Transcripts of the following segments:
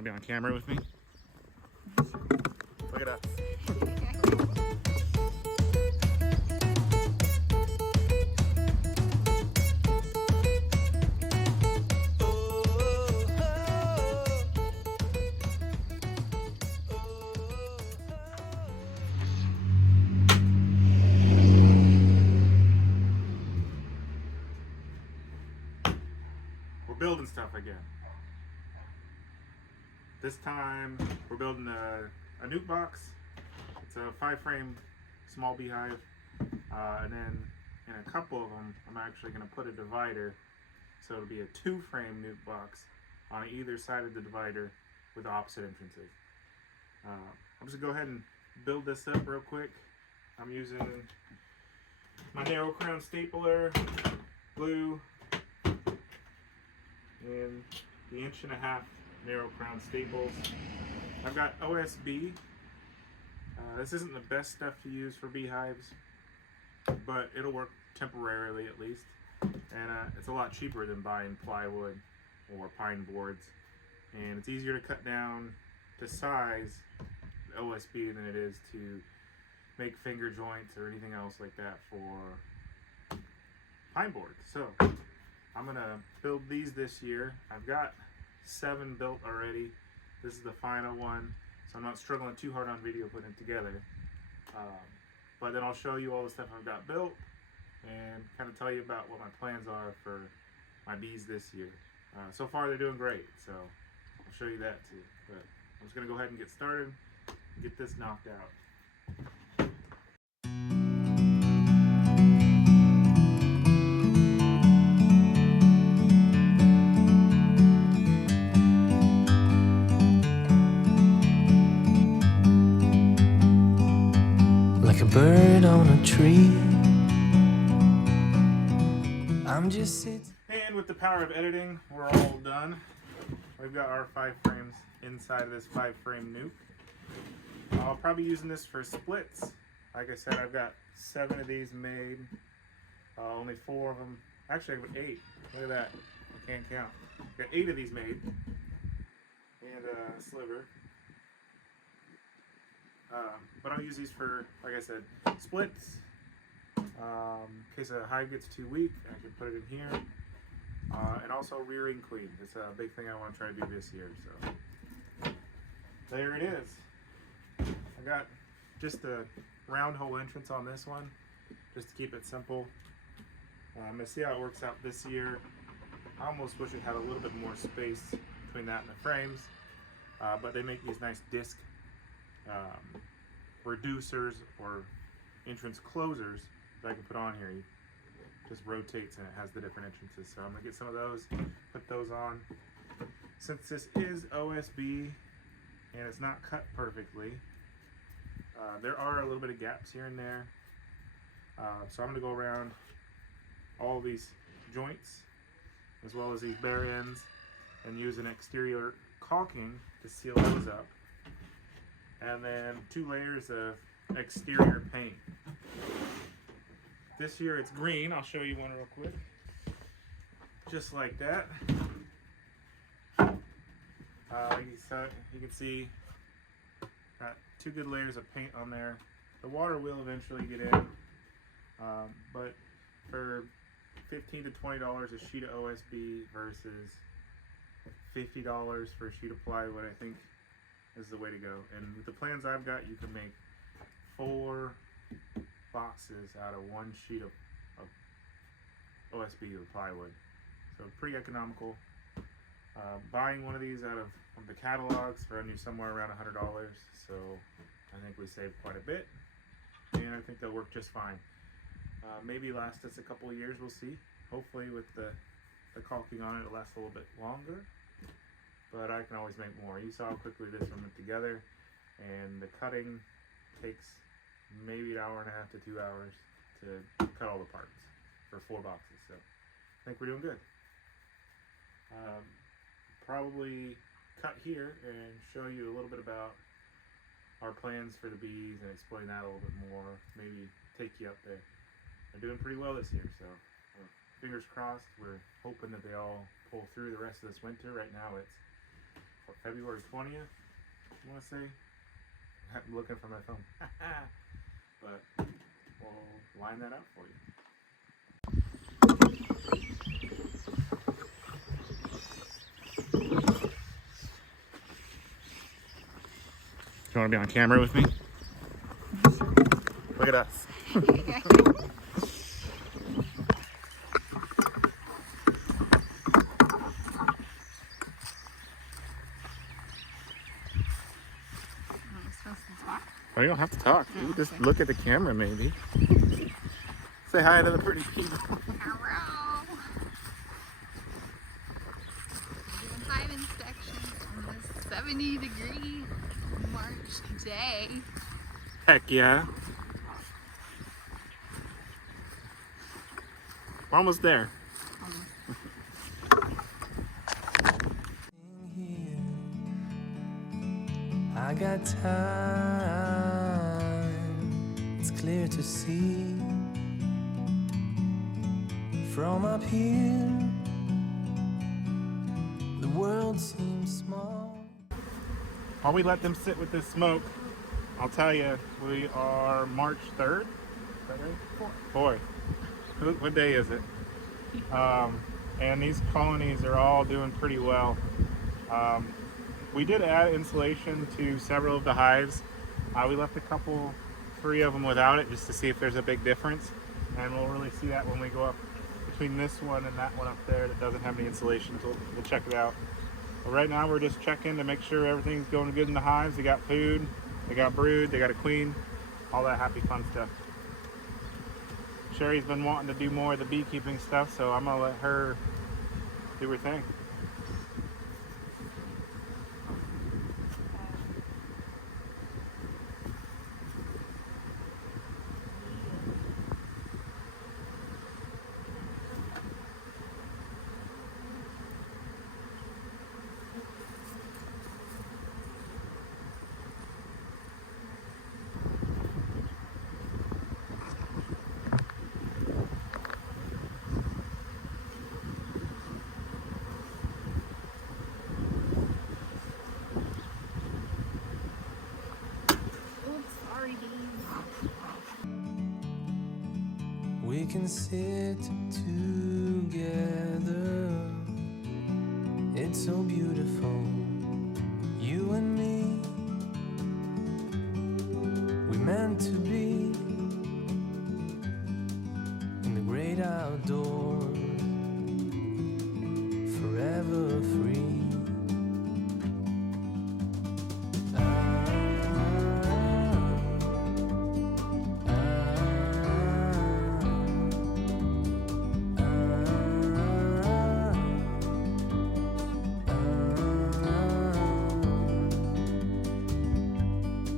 want to be on camera with me? Look at us. We're building stuff again. This time we're building a Nuc box. It's a 5-frame small beehive, and then in a couple of them I'm actually going to put a divider, so it'll be a 2-frame Nuc box on either side of the divider with opposite entrances. I'm just going to go ahead and build this up real quick. I'm using my narrow crown stapler, glue, and the 1.5-inch narrow crown staples. I've got OSB. This isn't the best stuff to use for beehives, but it'll work temporarily at least. And it's a lot cheaper than buying plywood or pine boards. And it's easier to cut down to size the OSB than it is to make finger joints or anything else like that for pine boards. So I'm gonna build these this year. I've got 7 built already. This is the final one, so I'm not struggling too hard on video putting it together. But then I'll show you all the stuff I've got built and kind of tell you about what my plans are for my bees this year. So far they're doing great, so I'll show you that too. But I'm just gonna go ahead and get started and get this knocked out. Like a bird on a tree, I'm just sitting. And with the power of editing, we're all done. We've got our 5 frames inside of this 5-frame Nuc. I'll probably be using this for splits. Like I said, I've got 7 of these made. Only 4 of them. Actually, I've got 8. Look at that. I can't count. I've got 8 of these made. And a sliver. But I'll use these for, like I said, splits. In case a hive gets too weak, I can put it in here. And also rearing queen. It's a big thing I want to try to do this year. So there it is. I got just a round hole entrance on this one, just to keep it simple. I'm gonna see how it works out this year. I almost wish it had a little bit more space between that and the frames, but they make these nice disc reducers or entrance closers that I can put on here. It just rotates and it has the different entrances. So I'm gonna get some of those, put those on. Since this is OSB and it's not cut perfectly, there are a little bit of gaps here and there. So I'm gonna go around all these joints as well as these bare ends and use an exterior caulking to seal those up. And then 2 layers of exterior paint. This year it's green. I'll show you one real quick. Just like that. You can see got 2 good layers of paint on there. The water will eventually get in, but for $15 to $20 a sheet of OSB versus $50 for a sheet of plywood, I think is the way to go. And with the plans I've got, you can make 4 boxes out of 1 sheet of OSB or plywood. So pretty economical. Buying one of these out of the catalogs for somewhere around $100. So I think we saved quite a bit, and I think they'll work just fine. Maybe last us a couple of years, we'll see. Hopefully with the caulking on it, it'll last a little bit longer. But I can always make more. You saw how quickly this one went together, and the cutting takes maybe 1.5 to 2 hours to cut all the parts for 4 boxes. So I think we're doing good. Probably cut here and show you a little bit about our plans for the bees and explain that a little bit more. Maybe take you up there. They're doing pretty well this year, so fingers crossed. We're hoping that they all pull through the rest of this winter. Right now it's February 20th, I want to say. I'm looking for my phone. But we'll line that up for you. Do you want to be on camera with me? Look at us. Oh, you don't have to talk. You can just look at the camera, maybe. Say hi to the pretty people. Hello. Doing hive inspections on this 70-degree March day. Heck yeah. We're almost there. I got time, it's clear to see from up here, the world seems small. While we let them sit with this smoke, I'll tell you, we are March 3rd. Is that right? 4th. What day is it? And these colonies are all doing pretty well. We did add insulation to several of the hives. We left three of them without it, just to see if there's a big difference. And we'll really see that when we go up between this one and that one up there that doesn't have any insulation. So we'll check it out. But right now we're just checking to make sure everything's going good in the hives. They got food, they got brood, they got a queen, all that happy fun stuff. Sherry's been wanting to do more of the beekeeping stuff, so I'm gonna let her do her thing. We can sit together, it's so beautiful, you and me, we meant to be in the great outdoors, forever free.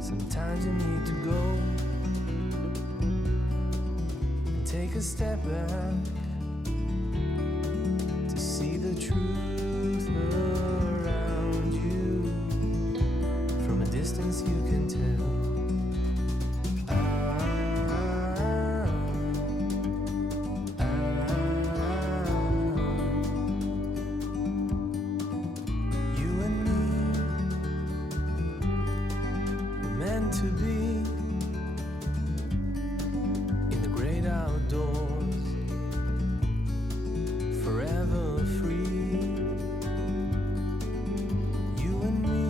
Sometimes you need to go and take a step back to see the truth around you. From a distance you can tell. You and me, meant to be in the great outdoors, forever free. You and me,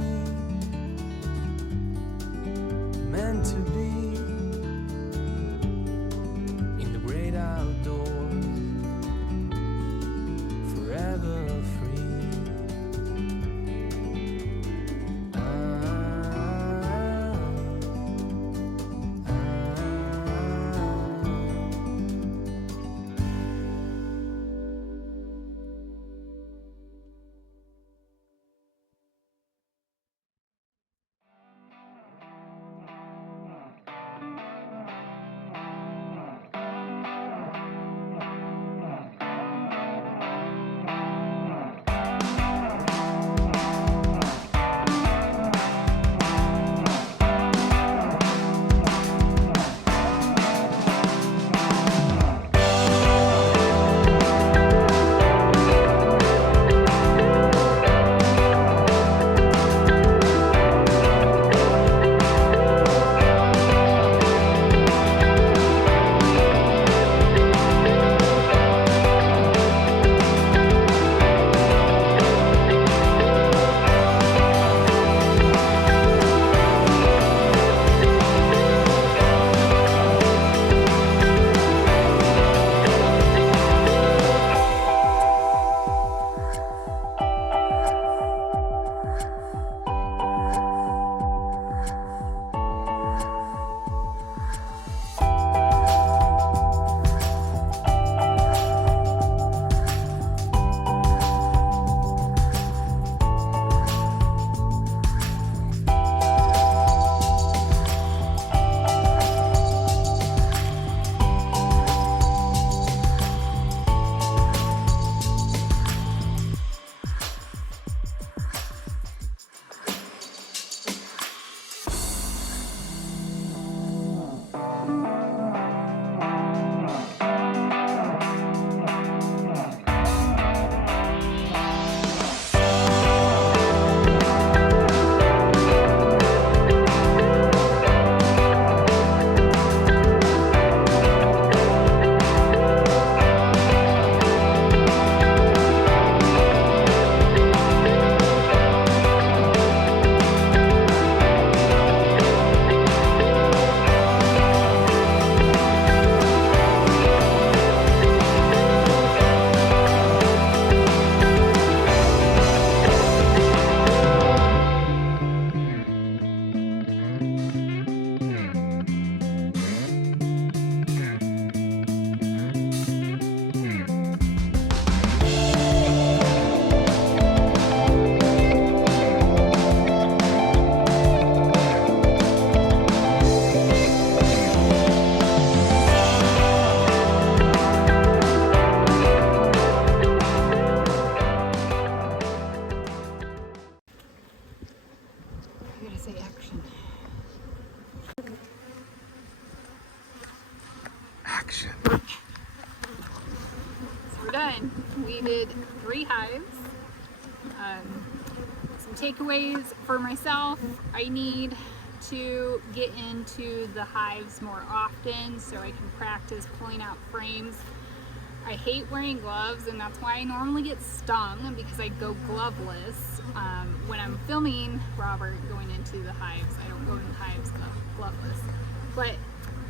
action. So we're done. We did 3 hives. Some takeaways for myself. I need to get into the hives more often so I can practice pulling out frames. I hate wearing gloves, and that's why I normally get stung, because I go gloveless. When I'm filming Robert going into the hives, I don't go in the hives gloveless. But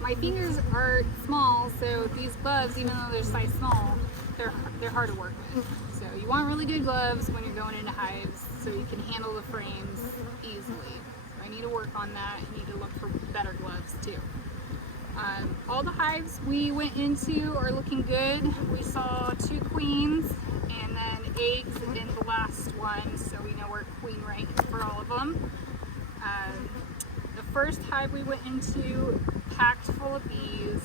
my fingers are small, so these gloves, even though they're size small, they're hard to work with. So you want really good gloves when you're going into hives so you can handle the frames easily. So I need to work on that. I need to look for better gloves too. All the hives we went into are looking good. We saw 2 queens and then eggs in the last one, so we know we're queen rank for all of them. The first hive we went into packed full of bees.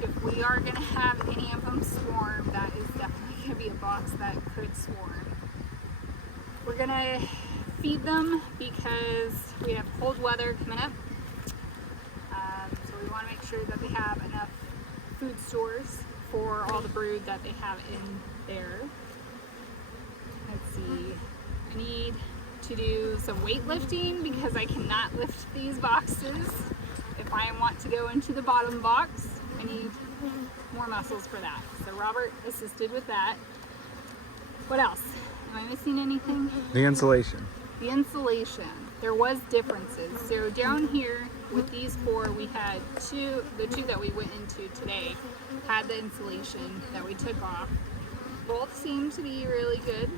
If we are going to have any of them swarm, that is definitely going to be a box that could swarm. We're going to feed them because we have cold weather coming up. So we want to make sure that they have enough food stores for all the brood that they have in there. Let's see, I need to do some weightlifting because I cannot lift these boxes. If I want to go into the bottom box, I need more muscles for that. So Robert assisted with that. What else? Am I missing anything? The insulation. The insulation. There was differences. So down here with these 4, we had the two that we went into today had the insulation that we took off. Both seemed to be really good.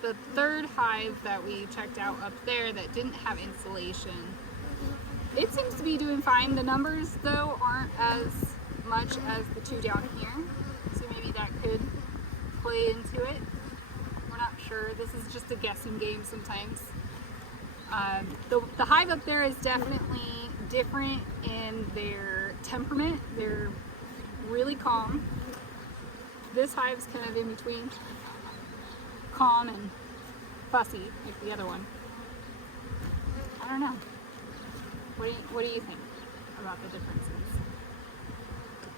The third hive that we checked out up there that didn't have insulation, it seems to be doing fine. The numbers though aren't as much as the 2 down here, so maybe that could play into it. We're not sure. This is just a guessing game sometimes. The hive up there is definitely different in their temperament. They're really calm. This hive's kind of in between calm and fussy, like the other one. I don't know. What do you think about the differences?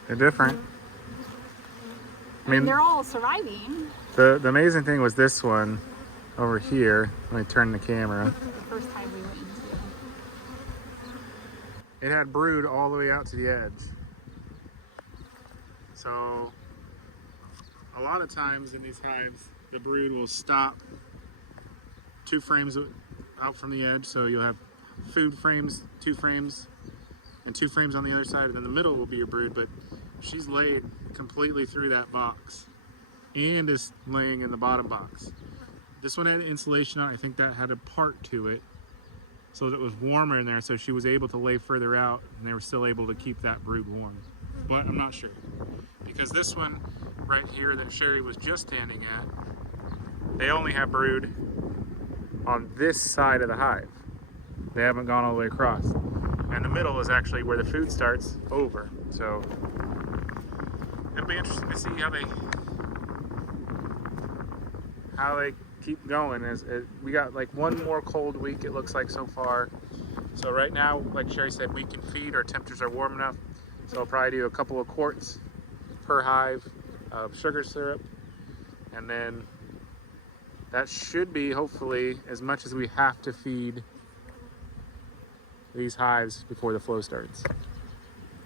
They're different. I mean, they're all surviving. The amazing thing was this one over here. Let me turn the camera. The first hive we went into. It had brood all the way out to the edge. So a lot of times in these hives, the brood will stop 2 frames out from the edge. So you'll have food frames, 2 frames, and 2 frames on the other side, and then the middle will be your brood. But she's laid completely through that box and is laying in the bottom box. This one had insulation on. I think that had a part to it so that it was warmer in there, so she was able to lay further out and they were still able to keep that brood warm. But I'm not sure, because this one right here that Sherry was just standing at, they only have brood on this side of the hive. They haven't gone all the way across. And the middle is actually where the food starts over. So it'll be interesting to see how they keep going. We got like 1 more cold week, it looks like so far. So right now, like Sherry said, we can feed. Our temperatures are warm enough. So I'll probably do a couple of quarts per hive of sugar syrup. And then that should be hopefully as much as we have to feed these hives before the flow starts.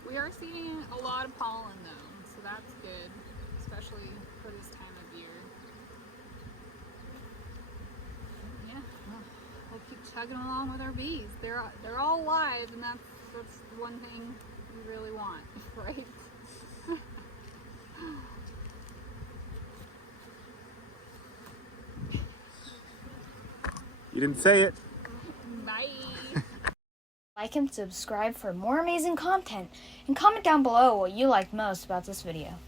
We are seeing a lot of pollen though, so that's good, especially for this time of year. Yeah, well, we'll keep chugging along with our bees. They're all alive, and that's the one thing we really want, right? You didn't say it. Bye. Like and subscribe for more amazing content, and comment down below what you liked most about this video.